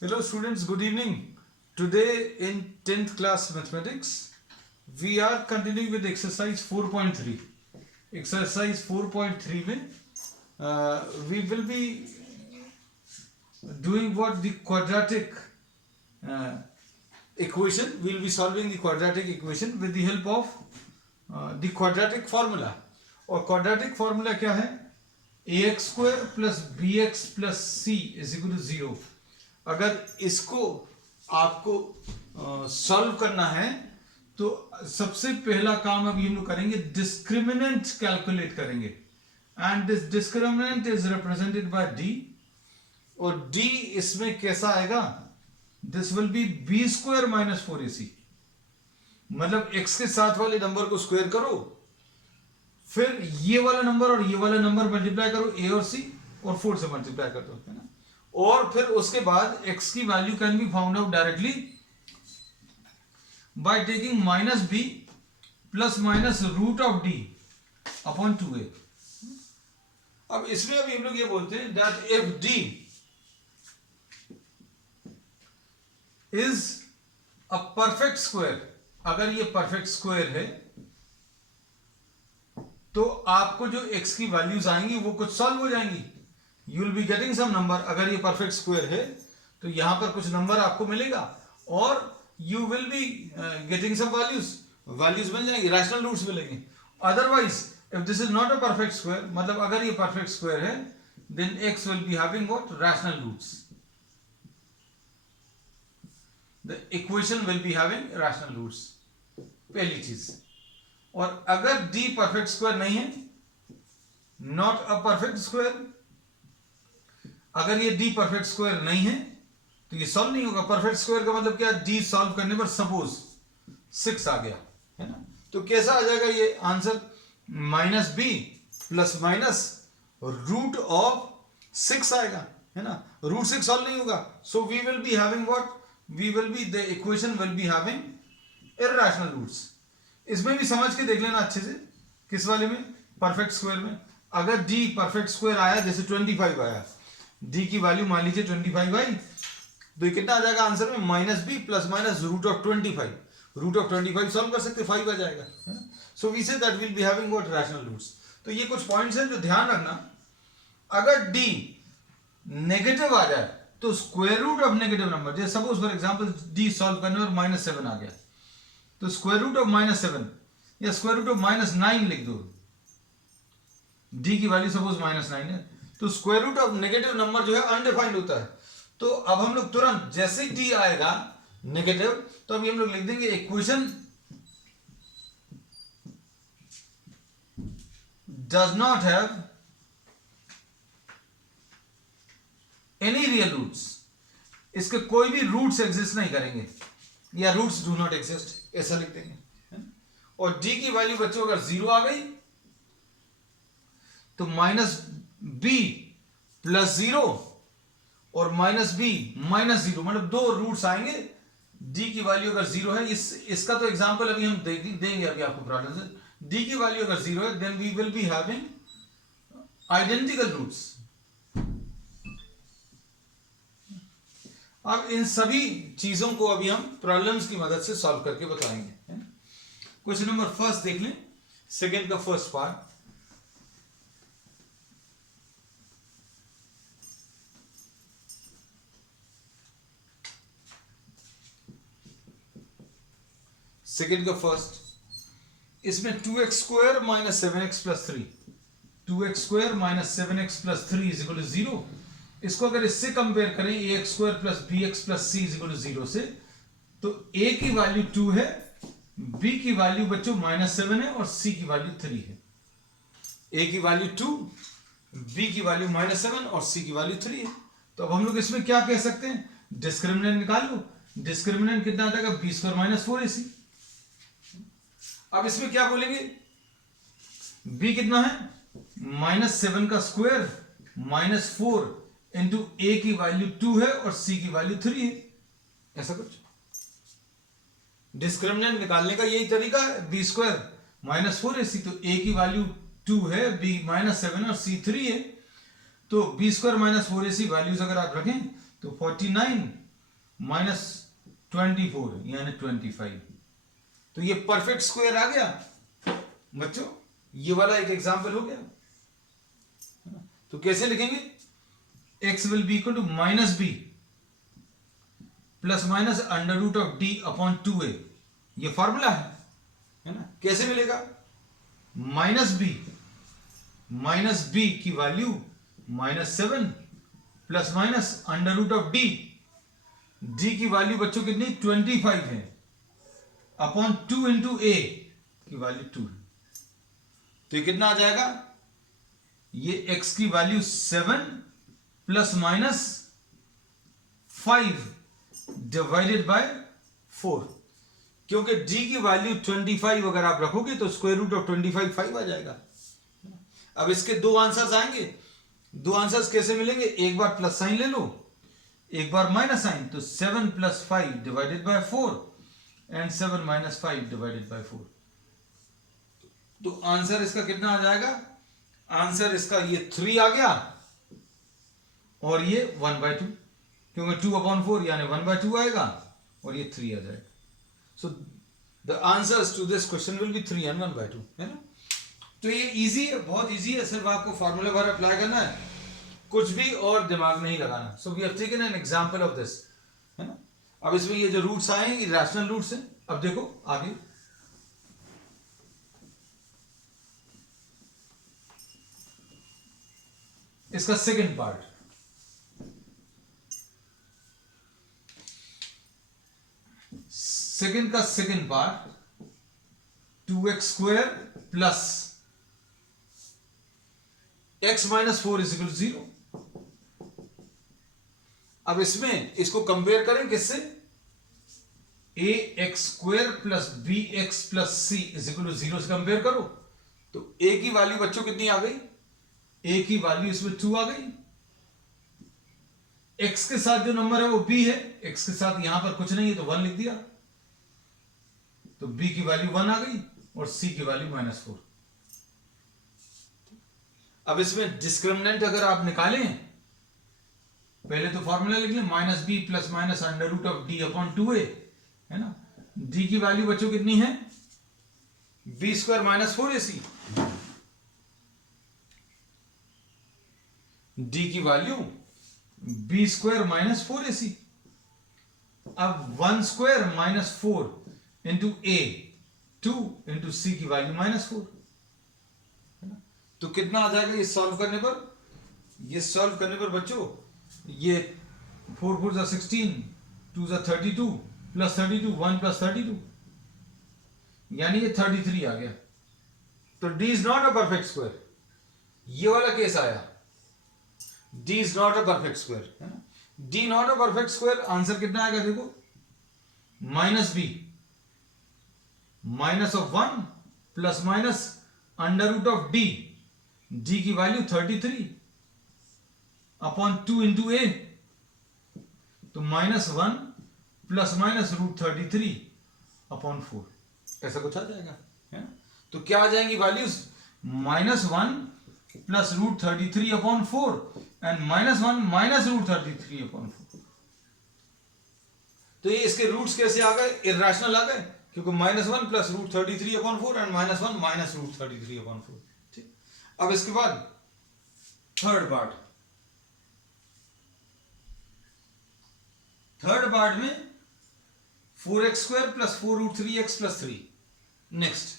Hello students, good evening. Today in 10th class mathematics, we are continuing with exercise 4.3. Exercise 4.3 में we will be doing what the quadratic equation. We will be solving the quadratic equation with the help of the quadratic formula. और quadratic formula क्या है? ax square plus bx plus c is equal to 0. अगर इसको आपको solve करना है तो सबसे पहला काम अभी हम लोग करेंगे, डिस्क्रिमिनेंट कैलकुलेट करेंगे. And this discriminant is represented by D. और डी इसमें कैसा आएगा? This will be B square minus 4ac. मतलब x के साथ वाले नंबर को स्क्वायर करो, फिर ये वाला नंबर और ये वाला नंबर मल्टीप्लाई करो, a और c, और 4 से मल्टीप्लाई कर दो, है ना. और फिर उसके बाद x की value can be found out directly by taking minus b plus minus root of d upon 2a. अब इसमें अभी हम लोग ये बोलते हैं that if d is a perfect square, अगर ये परफेक्ट स्क्वायर है तो आपको जो x की वैल्यूज आएंगी वो कुछ सॉल्व हो जाएंगी. You will be getting some number. अगर ये परफेक्ट स्क्वायर है तो यहां पर कुछ नंबर आपको मिलेगा और you will be getting some values बन जाएंगी, रैशनल रूट्स मिलेंगे. Otherwise if this is not a perfect square, मतलब अगर ये परफेक्ट स्क्वायर है, then x will be having what? Rational roots. The equation will be having rational roots, पहली चीज. और अगर d परफेक्ट स्क्वायर नहीं है, नॉट अ परफेक्ट स्क्वायर, अगर ये d परफेक्ट स्क्वायर नहीं है तो ये सॉल्व नहीं होगा. परफेक्ट स्क्वायर का मतलब क्या? d सॉल्व करने पर सपोज 6 आ गया, है ना, तो कैसा आ जाएगा ये answer? Minus b plus minus root of 6 आएगा, है ना. रूट 6 सॉल्व नहीं होगा. So we will be having what? We will be, the equation will be having irrational roots. इसमें भी समझ के देख लेना अच्छे से. किस वाले में? परफेक्ट स्क्वायर में. अगर d परफेक्ट स्क्वायर आया, जैसे 25 आया, d की वैल्यू मान लीजिए 25 आई, तो ये कितना आ जाएगा आंसर में? Minus b plus minus root of 25. Root of 25 solve कर सकते, 5 आ जाएगा. So we say that will be having what? Rational roots. तो ये कुछ पॉइंट्स हैं जो ध्यान रखना. अगर d नेगेटिव आ जाए तो square root of negative number, जैसे suppose for example d solve करने पर -7 आ गया, तो स्क्वायर रूट ऑफ -7 या स्क्वायर रूट ऑफ -9 लिख दो. d की वैल्यू सपोज -9 है, तो square root of negative number जो है अनडिफाइंड होता है. तो अब हम लोग तुरंत जैसे ही d आएगा नेगेटिव, तो अभी हम लोग लिख देंगे equation does not have any real roots. इसके कोई भी रूट्स एग्जिस्ट नहीं करेंगे, या रूट्स डू नॉट एग्जिस्ट, ऐसा लिख देंगे. और d की वैल्यू बच्चों अगर 0 आ गई तो माइनस b प्लस 0 और माइनस b माइनस 0, मतलब दो रूट्स आएंगे. d की वैल्यू अगर 0 है, इसका तो एग्जांपल अभी हम देंगे अभी आपको प्रॉब्लम से. d की वैल्यू अगर 0 है, then we will be having identical roots. अब इन सभी चीजों को अभी हम प्रॉब्लम्स की मदद से सॉल्व करके बताएंगे. क्वेश्चन नंबर फर्स्ट देख लें, सेकेंड का फर्स्ट पार्ट. सेकेंड का फर्स्ट, इसमें 2x square minus 7x plus 3, 2x square minus 7x plus 3 is equal to 0. इसको अगर इससे कंपेयर करें ax square plus bx plus c is equal to 0 से, तो a की वैल्यू 2 है, b की वैल्यू बच्चों -7 है और c की वैल्यू 3 है. a की वैल्यू 2, b की वैल्यू -7 और c की वैल्यू 3 है. तो अब हम लोग इसमें क्या कह सकते हैं? डिस्क्रिमिनेंट निकाल लो. डिस्क्रिमिनेंट कितना आ जाएगा? b square minus 4ac. अब इसमें क्या बोलेंगे? b कितना है? -7 का स्क्वायर -4 इंटू a की वैल्यू 2 है और c की वैल्यू 3 है. ऐसा कुछ डिस्क्रिमिनेंट निकालने का यही तरीका है. b स्क्वायर -4ac, तो a की वैल्यू 2 है, b -7 और c 3 है. तो b स्क्वायर -4ac वैल्यूज अगर आप रखें तो 49 माइनस 24 यानी 25। तो ये परफेक्ट स्क्वायर आ गया बच्चों, ये वाला एक एग्जाम्पल हो गया। तो कैसे लिखेंगे, x will be equal to minus B plus minus under root of D upon 2a, ये फॉर्मूला है ना। कैसे मिलेगा, माइनस बी की value -7 plus minus under root of D, D की वैल्यू बच्चों कितनी 25 है, अपॉन 2 इंटू ए की वैल्यू 2 है। तो ये कितना आ जाएगा, ये x की value 7 plus minus 5 divided by 4, क्योंकि d की वैल्यू 25 अगर आप रखोगे तो स्क्वायर रूट ऑफ 25 5 आ जाएगा। अब इसके दो आंसर्स आएंगे, दो आंसर्स कैसे मिलेंगे, एक बार प्लस साइन ले लो, एक बार माइनस साइन, तो 7 plus 5 divided by 4 and 7 minus 5 divided by 4। तो आंसर इसका कितना आ जाएगा, आंसर इसका ये 3 आ गया और ये 1/2, क्योंकि 2/4 यानी 1/2 आएगा और ये 3 आ जाएगा। So the answers to this question will be 3 and 1/2, है ना। तो ये इजी है, बहुत इजी है, सिर्फ आपको फॉर्मूले बार अप्लाई करना है, कुछ भी और दिमाग नहीं लगाना। So we have taken an example of this, है ना। अब इसमें ये जो रूट्स आए हैं ये रैशनल रूट्स हैं। अब देखो आगे, इसका सेकंड पार्ट, सेकंड का second part 2x² plus x minus 4 is equal to 0। अब इसमें इसको कंपेयर करें किससे, ax² plus bx plus c is equal to 0 से कंपेयर करो। तो a की वैल्यू बच्चों कितनी आ गई, a की वैल्यू इसमें 2 आ गई, x के साथ जो नंबर है वो b है, x के साथ यहां पर कुछ नहीं है तो 1 लिख दिया, तो b की वैल्यू 1 आ गई और c की वैल्यू -4। अब इसमें डिस्क्रिमिनेंट अगर आप निकालें, पहले तो फॉर्मूला लिख लें, minus B plus minus under root of D upon 2a, है ना। d की वैल्यू बच्चों कितनी है, b² माइनस 4ac, d की वैल्यू b² माइनस 4ac। अब 1² minus 4 into a, 2 into c की वैल्यू -4, है ना। तो कितना आ जाएगा ये सॉल्व करने पर, ये सॉल्व करने पर बच्चों ये 4 4 जा 16, 2 जा 32 प्लस 32, 1 प्लस 32 यानी ये 33 आ गया। तो d is not a perfect square, ये वाला केस आया, d is not a perfect square, है ना। d not a perfect square, answer कितना आएगा देखो, minus b minus of 1 plus minus under root of d, d की वैल्यू 33 अपॉन 2 इंटू a, तो -1 प्लस माइनस √33 अपॉन 4, ऐसा कुछ आ जाएगा, है ना। तो क्या आ जाएंगी values, -1 plus √33 upon 4 and -1 minus √33 upon 4। तो ये इसके रूट्स कैसे आ गए, इर्रेशनल आ गए, क्योंकि -1 plus √33 upon 4 and -1 minus √33 upon 4। ठीक, अब इसके बाद थर्ड पार्ट में 4x² plus 4√3x plus 3। Next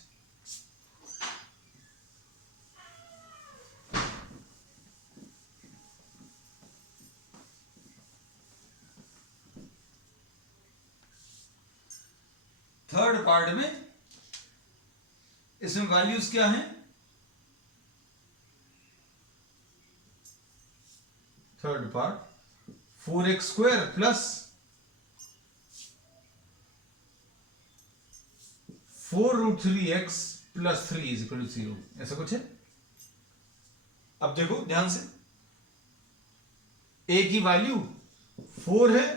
third part में इसमें वैल्यूज क्या हैं, third part 4x² plus 4√3x plus 3 is equal to 0, ऐसा कुछ है। अब देखो ध्यान से, a की वैल्यू 4 है,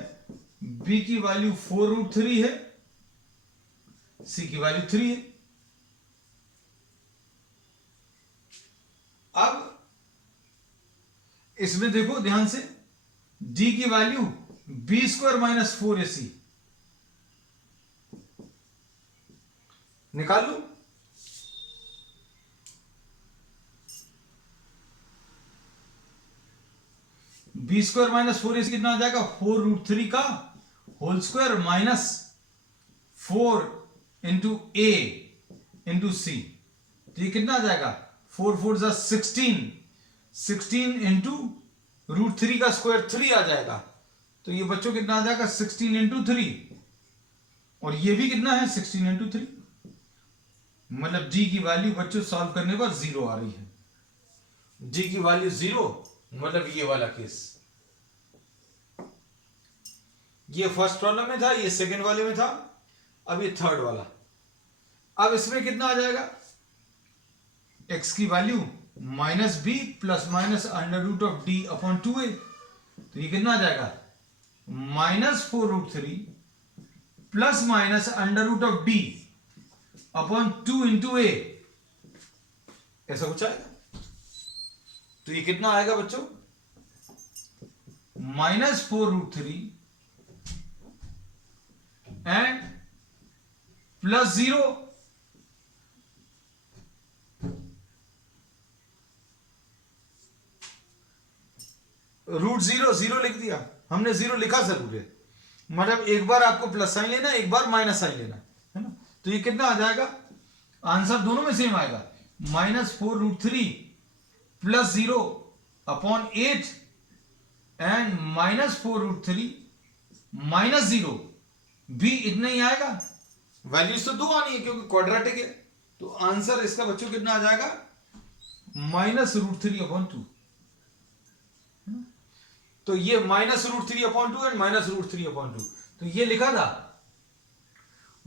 b की वैल्यू 4√3 है, c की वैल्यू 3 है। अब इसमें देखो ध्यान से, d की value B square minus 4ac निकाल लो। बी स्क्वायर माइनस 4ac कितना आ जाएगा, 4√3 का होल स्क्वायर माइनस 4 इंटू ए इंटू सी। तो ये कितना आ जाएगा, 4 4 जा 16 इंटू √3 का स्क्वायर 3 आ जाएगा। तो ये बच्चों कितना आ जाएगा, 16 इंटू 3, और ये भी कितना है 16 इंटू 3। मतलब d की वैल्यू बच्चों सॉल्व करने पर 0 आ रही है। d की वैल्यू 0, मतलब ये वाला केस। ये फर्स्ट प्रॉब्लम में था, ये सेकंड वाले में था, अब ये थर्ड वाला। अब इसमें कितना आ जाएगा, x की value minus B plus minus under root of D upon 2a। तो ये कितना आ जाएगा, minus 4√3 plus minus under root of D upon 2 into A, ऐसा कुछ आएगा। तो ये कितना आएगा बच्चों, माइनस 4√3 एंड प्लस 0 √0 लिख दिया हमने, 0 लिखा जरूर है, मतलब एक बार आपको प्लस साइन लेना, एक बार माइनस साइन लेना है ना। तो ये कितना आ जाएगा, आंसर दोनों में सेम आएगा, minus 4√3 plus 0 upon 8 and minus 4√3 minus 0 भी इतना ही आएगा। वैल्यूज तो दो आनी है क्योंकि क्वाड्रेटिक है। तो आंसर इसका बच्चों कितना आ जाएगा, माइनस √3 अपॉन 2। तो ये minus √3 upon 2 and minus √3 upon 2। तो ये लिखा था,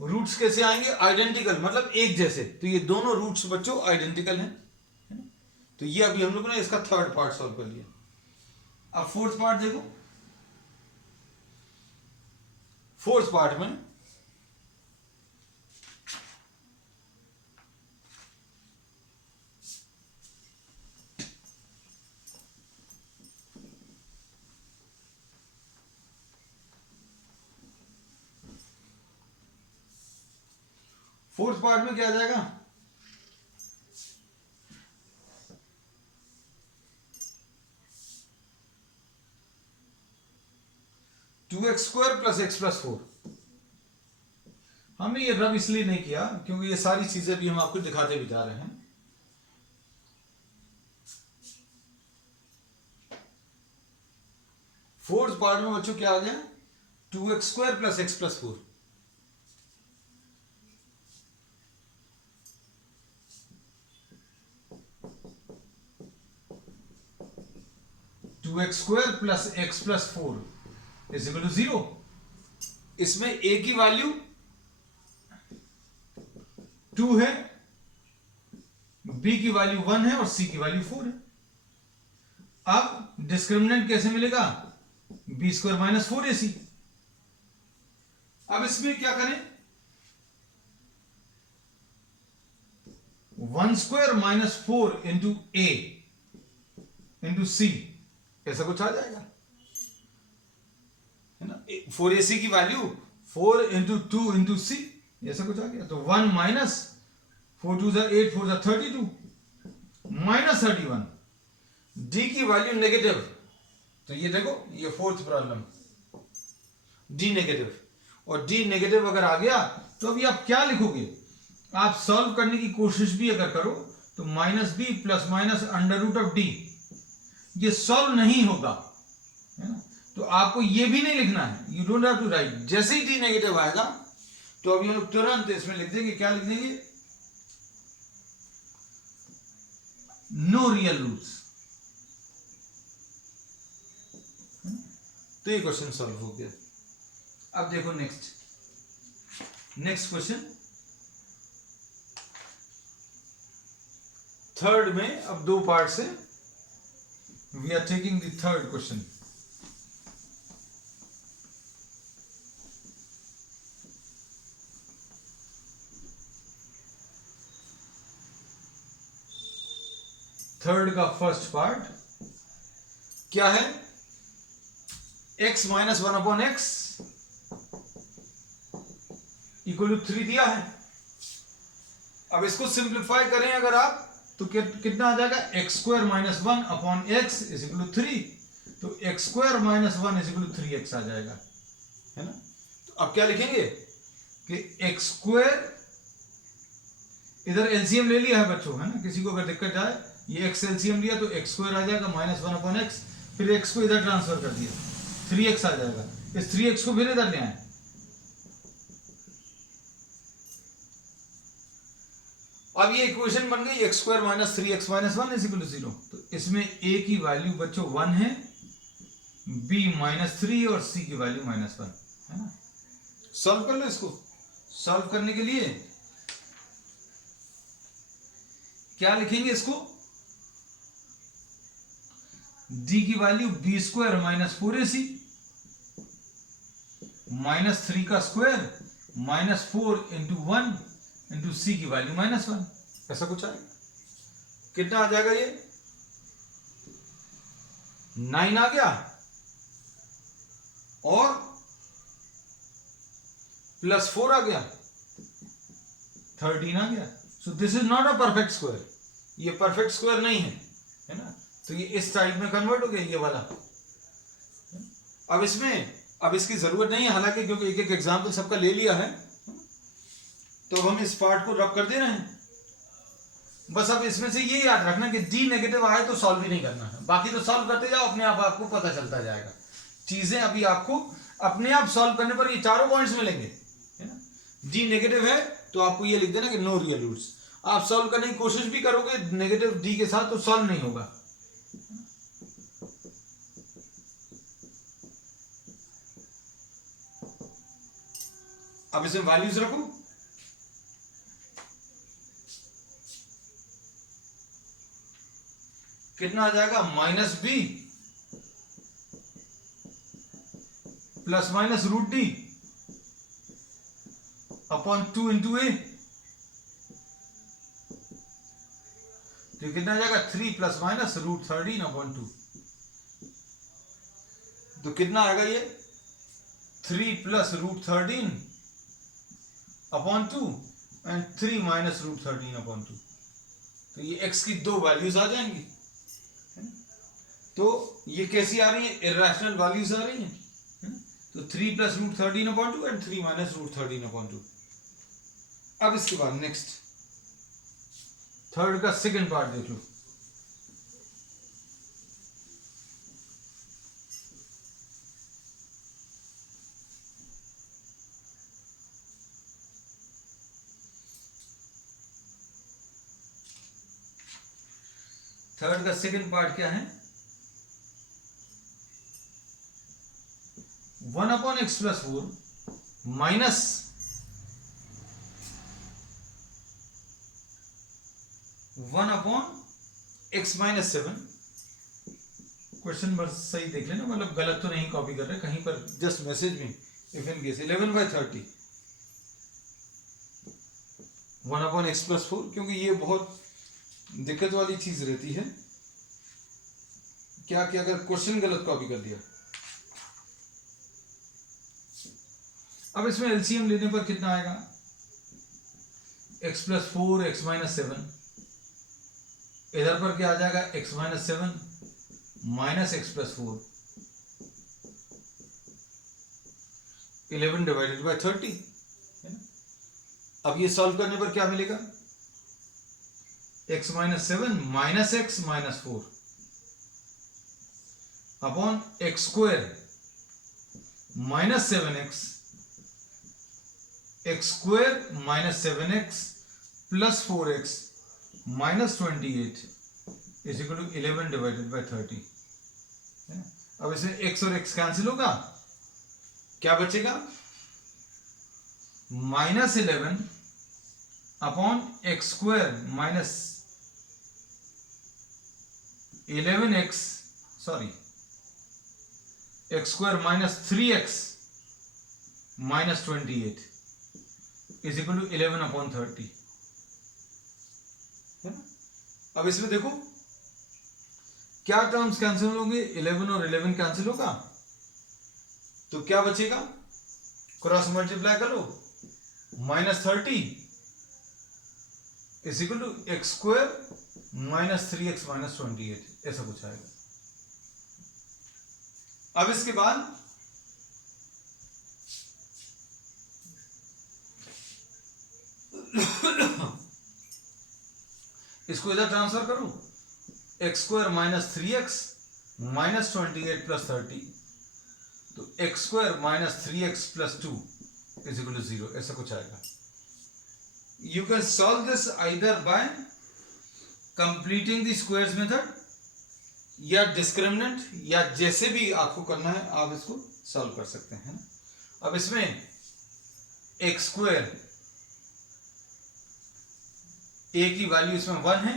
रूट्स कैसे आएंगे, आइडेंटिकल, मतलब एक जैसे। तो ये दोनों रूट्स बच्चों आइडेंटिकल हैं। तो ये अभी हम लोगों ने इसका थर्ड पार्ट सॉल्व कर लिया। अब फोर्थ पार्ट देखो। फोर्थ पार्ट में क्या आ जाएगा, two x square plus X plus 4। हमने ये रब इसलिए नहीं किया क्योंकि ये सारी चीजें भी हम आपको दिखाते भी जा रहे हैं। फोर्थ पार्ट में बच्चों क्या आ गया, 2x square plus X plus 4। Two x square plus X plus 4 is equal to 0। इसमें a की वैल्यू 2 है, b की वैल्यू 1 है और c की वैल्यू 4 है। अब डिस्क्रिमिनेंट कैसे मिलेगा, बी स्क्वायर माइनस 4ac। अब इसमें क्या करें, 1 स्क्वायर माइनस 4 इंटू ए इंटू सी, ऐसा कुछ आ जाएगा है ना। 4ac की वैल्यू 4 इंटू 2 इंटू सी, ऐसा कुछ आ गया। तो 1 माइनस 4 2 8 4 32 माइनस 31। डी की वैल्यू नेगेटिव। तो ये देखो, ये फोर्थ प्रॉब्लम, डी नेगेटिव, और डी नेगेटिव अगर आ गया तो अभी आप क्या लिखोगे, आप सॉल्व करने की कोशिश भी अगर करो तो minus B plus minus under root of D, ये सॉल्व नहीं होगा है ना। तो आपको ये भी नहीं लिखना है, you don't have to write. जैसे ही डी नेगेटिव आएगा तो अभी हम लोग तुरंत इसमें लिख देंगे, क्या लिख देंगे, नो रियल रूट्स। तो ये क्वेश्चन सॉल्व हो गया। अब देखो नेक्स्ट क्वेश्चन, थर्ड में अब दो पार्ट से we are taking the third question. Third का फर्स्ट पार्ट क्या है, x minus 1/x equal to 3 दिया है। अब इसको सिंप्लीफाई करें अगर आप तो कितना आ जाएगा, x square minus 1/x is equal to 3, तो x square minus 1 is equal to 3x आ जाएगा, है ना। तो अब क्या लिखेंगे कि एक्स स्क्वायर, इधर एलसीएम ले लिया है बच्चों, है ना, किसी को अगर दिक्कत आए, ये एक्स एलसीएम लिया तो एक्स स्क्वायर आ जाएगा माइनस 1/x, फिर एक्स को इधर ट्रांसफर कर दिया 3x आ जाएगा, इस 3x को फिर इधर ले आए, अब ये इक्वेशन बन गई x square minus 3x minus 1 is equal to 0। तो इसमें a की वैल्यू बच्चों 1 है, b -3 और c की वैल्यू -1, है ना। सॉल्व कर लो इसको। सॉल्व करने के लिए क्या लिखेंगे, इसको d की value b square minus 4ac -3 का स्क्वायर -4 इंटू 1 इंटू सी की वैल्यू -1, ऐसा कुछ आएगा। कितना आ जाएगा, ये 9 आ गया और +4 आ गया, 13 आ गया। So this is not a perfect square, ये परफेक्ट स्क्वायर नहीं है ना। तो ये इस टाइप में कन्वर्ट हो गया ये वाला। अब इसकी जरूरत नहीं है हालांकि, क्योंकि एक एक एग्जाम्पल सबका ले लिया है, तो हम इस पार्ट को रब कर दे रहे हैं। बस अब इसमें से ये याद रखना कि d नेगेटिव आए तो सॉल्व ही नहीं करना है, बाकी तो सॉल्व करते जाओ, अपने आप आपको पता चलता जाएगा चीजें। अभी आपको अपने आप सॉल्व करने पर ये चारों पॉइंट्स मिलेंगे, है ना। d नेगेटिव है तो आपको ये लिख देना कि नो रियल रूट्स। आप सॉल्व करने की कोशिश भी करोगे नेगेटिव d के साथ तो सॉल्व नहीं होगा। अब इसमें वैल्यूज रखो, कितना आ जाएगा, -b ±√d upon 2 into a, तो कितना आ जाएगा 3 ± √13/2, तो कितना आएगा ये 3 + √13/2 एंड 3 - √13/2। तो ये x की दो वैल्यूज आ जाएंगी, तो ये कैसी आ रही है, इर्रेशनल वैल्यूज आ रही हैं, तो 3 + √13/2 एंड 3 - √13/2। अब इसके बाद नेक्स्ट थर्ड का सेकंड पार्ट देख लो। थर्ड का सेकंड पार्ट क्या है, 1/x + 4 minus 1/x - 7। Question number सही देख लेना, मतलब गलत तो नहीं कॉपी कर रहे कहीं पर, जस्ट मैसेज में इफ इन केस 11/30 1/x + 4, क्योंकि ये बहुत दिक्कत वाली चीज रहती है क्या कि अगर क्वेश्चन गलत कॉपी कर दिया। अब इसमें एलसीएम लेने पर कितना आएगा, x + 4 x - 7, इधर पर क्या आ जाएगा x - 7 माइनस x + 4 11/30, है ना। अब ये सॉल्व करने पर क्या मिलेगा, x - 7 minus x - 4 upon x² -7x x² -7x + 4x -28 is equal to 11/30, है ना। अब इसमें x और x कैंसिल होगा, क्या बचेगा, -11 upon x² -11x sorry x² -3x -28 is equal to 11/30, है ना। अब इसमें देखो क्या टर्म्स कैंसिल होंगे, 11 और 11 कैंसिल होगा, तो क्या बचेगा, क्रॉस मल्टीप्लाई करो, -30 is equal to x square -3x -28, ऐसा कुछ आएगा। अब इसके बाद इसको इधर ट्रांसफर करो, एक्स स्क्वायर -3x -28 + 30, तो x square -3x + 2 is equal to 0, ऐसा कुछ आएगा। You can solve this either by completing the squares method या डिस्क्रिमिनेंट, या जैसे भी आपको करना है आप इसको सॉल्व कर सकते हैं। अब इसमें एक्स स्क्वायर, ए की वैल्यू इसमें 1 है,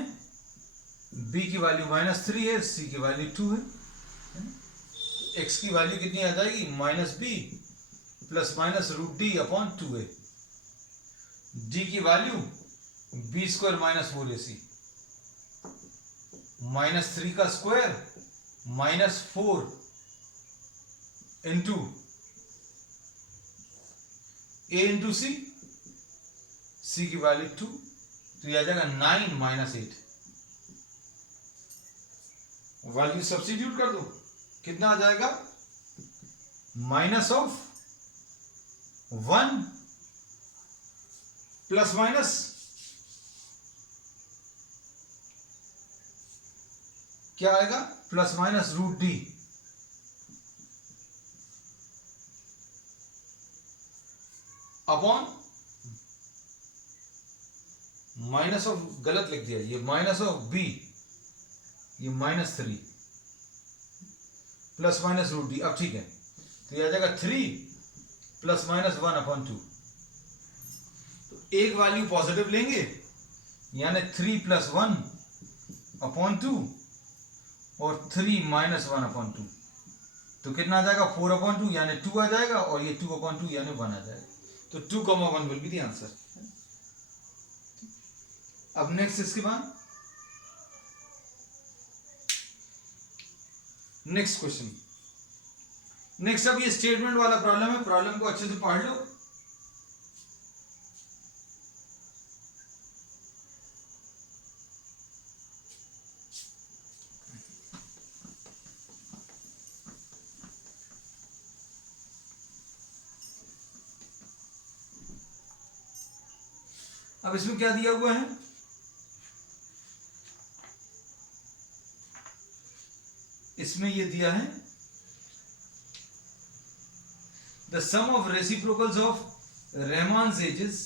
बी की वैल्यू -3 है, सी की वैल्यू 2 है। एक्स की वैल्यू कितनी आ जाएगी, -b ± √d/2a। डी की वैल्यू b² - 4ac, -3 का स्क्वायर -4 इंटू a इंटू सी की वैल्यू 2, तो यह आ जाएगा 9 - 8। वैल्यू सब्स्टिट्यूट कर दो, कितना आ जाएगा, -1 ± क्या आएगा, ±√d अपॉन माइनस ऑफ, गलत लिख दिया, ये -b, ये -3 ±√d। अब ठीक है, तो ये आ जाएगा 3 ± 1/2। तो एक वैल्यू पॉजिटिव लेंगे, यानी 3 + 1/2 और 3 - 1/2, तो कितना आ जाएगा, 4/2 यानी 2 आ जाएगा, और ये 2/2 यानी 1 आ जाएगा। तो 2,1 विल बी द आंसर। अब नेक्स्ट, इसके बाद नेक्स्ट क्वेश्चन। नेक्स्ट अब ये स्टेटमेंट वाला प्रॉब्लम है, प्रॉब्लम को अच्छे से पढ़ लो। अब इसमें क्या दिया हुआ है, इसमें ये दिया है, the sum of reciprocals of Rahman's ages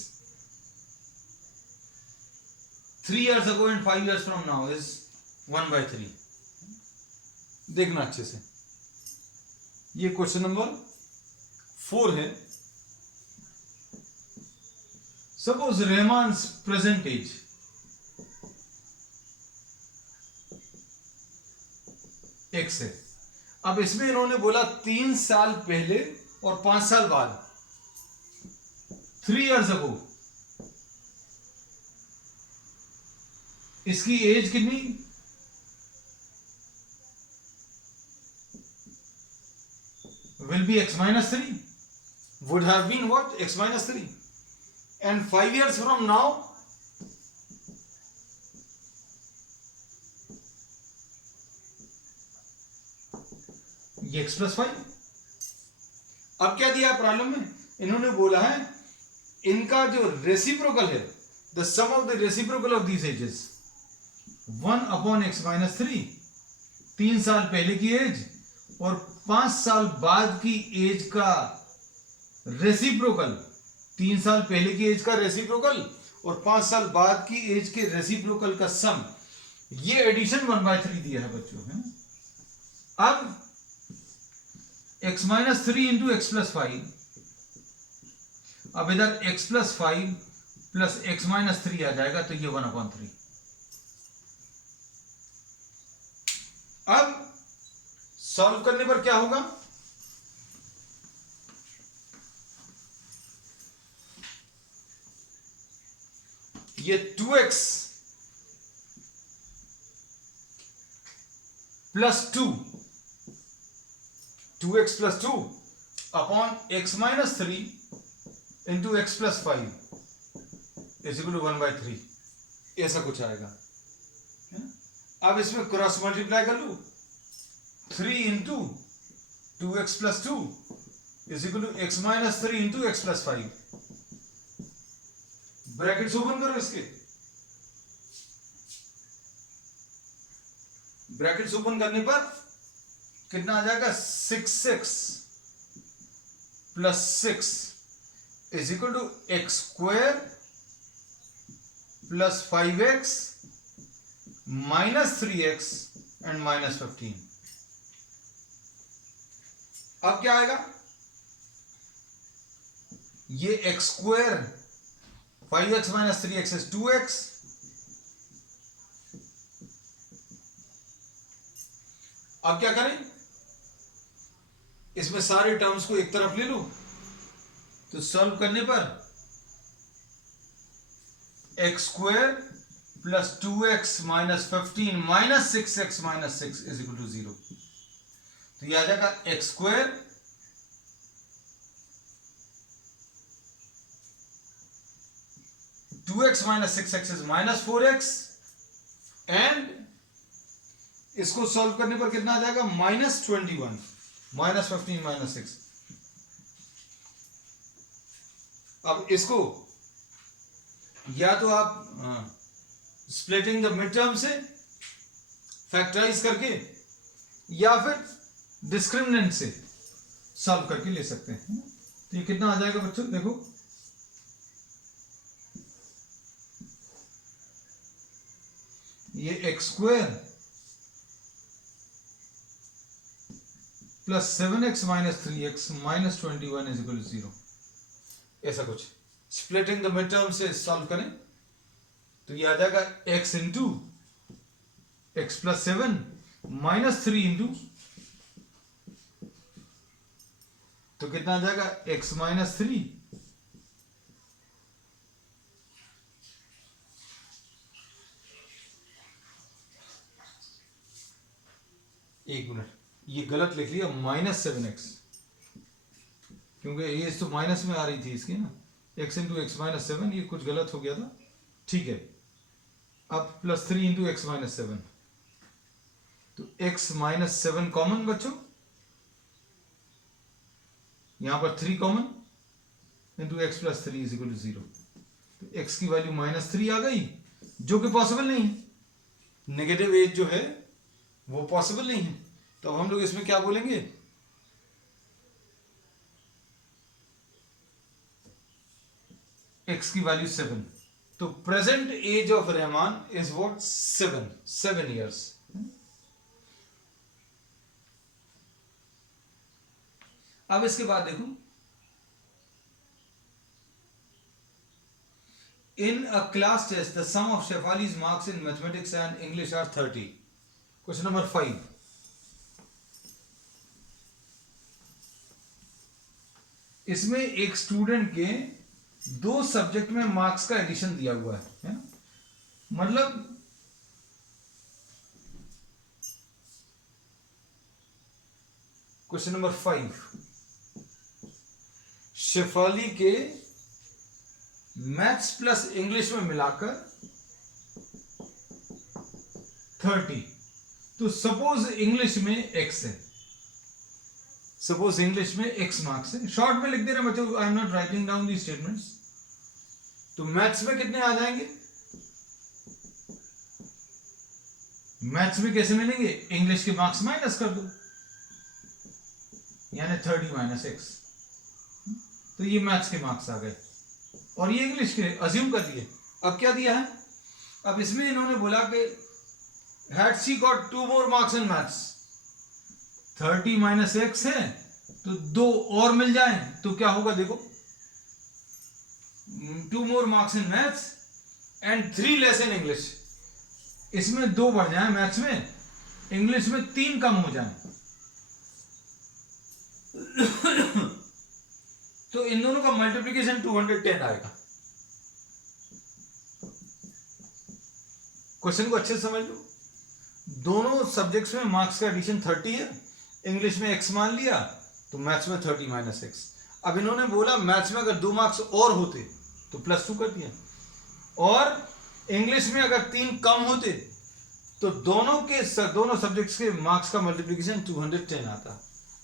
3 years ago and 5 years from now is 1/3। देखना अच्छे से, ये क्वेश्चन नंबर 4 है। सपोज रहमान's प्रेजेंट एज x है। अब इसमें इन्होंने बोला 3 साल पहले और 5 साल बाद, 3 years ago, इसकी एज कितनी, will be x -3, would have been what, x -3, and 5 years from now ये x + 5। अब क्या दिया प्रॉब्लम में, इन्होंने बोला है इनका जो रेसिप्रोकल है, the sum of the reciprocal of these ages 1/x -3, 3 साल पहले की एज और 5 साल बाद की एज का रेसिप्रोकल, 3 साल पहले की एज का रेसिप्रोकल और 5 साल बाद की एज के रेसिप्रोकल का सम, ये एडिशन 1/3 दिया है बच्चों, है। अब x -3 इंटू x + 5, अब इधर x + 5 + x -3 आ जाएगा, तो ये 1/3। अब सॉल्व करने पर क्या होगा, ये 2x + 2, 2x + 2 upon x minus 3 into x plus 5 is equal to 1/3, ऐसा कुछ आएगा। अब इसमें क्रॉस मल्टीप्लाई कर लू, 3 into 2x plus 2 is equal to x minus 3 into x plus 5। Brackets open करो, इसके ब्रैकेट्स ओपन करने पर कितना आ जाएगा, 6x plus 6 is equal to x square plus 5x minus 3x and minus 15। अब क्या आएगा, ये x square 5x minus 3x is 2x, अब क्या करें, इसमें सारे टर्म्स को एक तरफ ले लो, तो सॉल्व करने पर x square plus 2x minus 15 minus 6x minus 6 is equal to 0। तो यह आ जाएगा x square two x minus 6x is minus 4x, and इसको सॉल्व करने पर कितना आ जाएगा, माइनस 21 माइनस 15 माइनस 6। अब इसको या तो आप स्प्लिटिंग द मिड टर्म से फैक्टराइज करके या फिर डिस्क्रिमिनेंट से सॉल्व करके ले सकते हैं। तो ये कितना आ जाएगा बच्चों, देखो ये x square plus 7x minus 3x minus 21 is equal to 0, ऐसा कुछ। स्प्लिटिंग द मिड टर्म से सॉल्व करें तो ये आ जाएगा x into x plus 7 minus 3 into, तो कितना आ जाएगा x माइनस 3 एक मिनट, ये गलत लिख लिया, माइनस 7x, क्योंकि ये तो माइनस में आ रही थी इसकी ना, x इंटू एक्स माइनस 7, ये कुछ गलत हो गया था, ठीक है। अब प्लस 3 इंटू एक्स माइनस 7, तो x माइनस 7 कॉमन बच्चों, यहां पर 3 common into x plus 3 is equal to 0। तो x की वैल्यू माइनस 3 आ गई, जो कि पॉसिबल नहीं है, नेगेटिव एज जो है वो पॉसिबल नहीं है। तो अब हम लोग इसमें क्या बोलेंगे, x की वैल्यू 7, तो present age of Rahman is what, 7 years. अब इसके बाद देखो, in a class test the sum of Shefali's marks in mathematics and English are 30। Question number 5, इसमें एक स्टूडेंट के 2 सब्जेक्ट में मार्क्स का एडिशन दिया हुआ है, मतलब क्वेश्चन नंबर 5, शेफाली के मैथ्स प्लस इंग्लिश में मिलाकर 30। तो सपोज इंग्लिश में x है, सपोज इंग्लिश में x मार्क्स है, शॉर्ट में लिख दे रहे बच्चों, I am not writing down the statements. तो मैथ्स में कितने आ जाएंगे, मैथ्स में कैसे मिलेंगे, इंग्लिश के मार्क्स माइनस कर दो, यानी 30 माइनस x, तो ये मैथ्स के मार्क्स आ गए, और ये इंग्लिश के अज्यूम कर दिए। अब क्या दिया है, अब इसमें इन्होंने बोला कि had she got 2 more marks in maths, 30 minus x है तो 2 और मिल जाएं तो क्या होगा, देखो 2 more marks in maths and 3 less in English, इसमें 2 बढ़ जाए मैथ्स में, इंग्लिश में 3 कम हो जाए, तो इन दोनों का मल्टीप्लिकेशन 210 आएगा। क्वेश्चन को अच्छे से समझ लो, दोनों सब्जेक्ट्स में मार्क्स का एडिशन 30 है, इंग्लिश में x मान लिया तो मैथ्स में 30 माइनस एक्स। अब इन्होंने बोला मैथ्स में अगर 2 मार्क्स और होते तो +2 कर दिया, और इंग्लिश में अगर 3 कम होते तो दोनों सब्जेक्ट्स के मार्क्स का मल्टीप्लिकेशन 210 आता।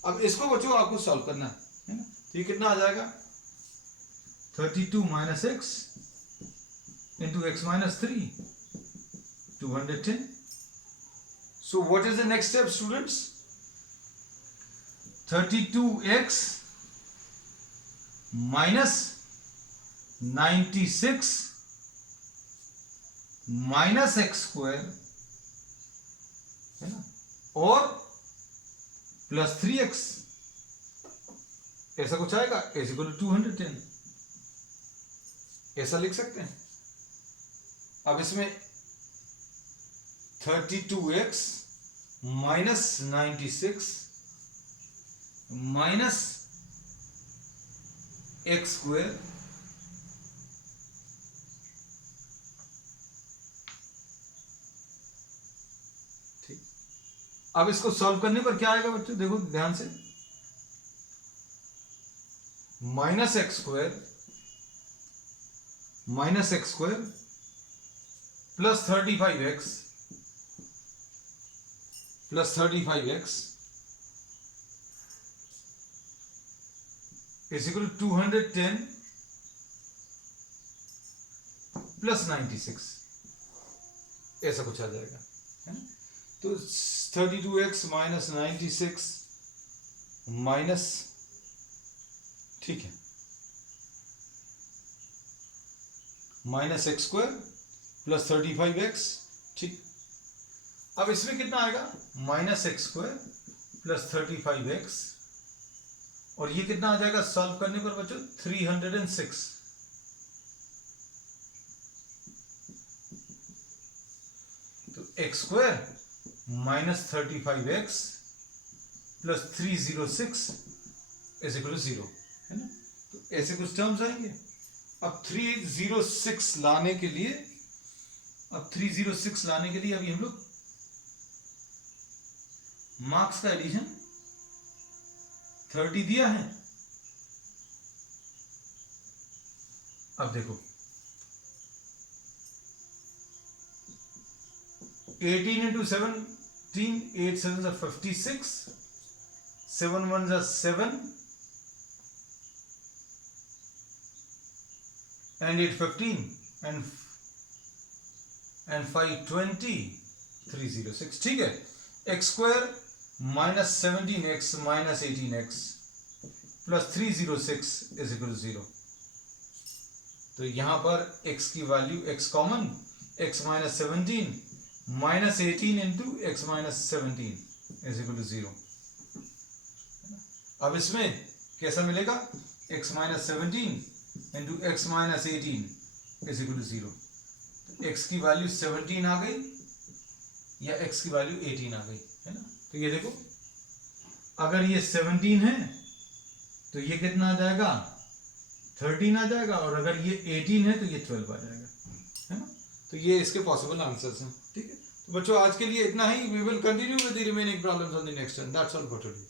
अब इसको बच्चों आपको सॉल्व करना है ना। तो ये कितना आ जाएगा 32 minus x into x minus 3, 210। So what is the next step students? 32x minus 96 minus x square है ना, और प्लस 3x, ऐसा कुछ आएगा, इज इक्वल टू 210, ऐसा लिख सकते हैं। अब इसमें 32x minus 96 minus x square ठीक। अब इसको सॉल्व करने पर क्या आएगा बच्चों, देखो ध्यान से, minus x square plus 35x is equal to 210 plus 96, ऐसा कुछ आ जाएगा है ना। तो 32x माइनस 96 माइनस, ठीक है, minus x square plus 35x, ठीक। अब इसमें कितना आएगा, minus x square plus 35x, और ये कितना आ जाएगा सॉल्व करने पर बच्चों 306। तो x square minus 35x plus 306 is equal to 0 है ना। तो ऐसे कुछ टर्म्स आएंगे। अब 306 लाने के लिए अभी हम लोग मार्क्स का एडिशन 30 दिया है। अब देखो 18 into 17, 8 7s are 56, 7 1s are 7, and 8 15, and 5 20, 306, ठीक है। X square minus 17x minus 18x plus 306 is equal to 0। तो यहां पर x की value, x common, x minus 17 minus 18 into x minus 17 is equal to 0। अब इसमें कैसा मिलेगा, x minus 17 into x minus 18 is equal to 0। x की value 17 आ गई या x की वैल्यू 18 आ गई है ना। तो ये देखो, अगर ये 17 है तो ये कितना आ जाएगा 13 आ जाएगा, और अगर ये 18 है तो ये 12 आ जाएगा है ना। तो ये इसके पॉसिबल आंसर्स हैं, ठीक है। तो बच्चों आज के लिए इतना ही। We will continue with the remaining problems on the next turn. That's all for today.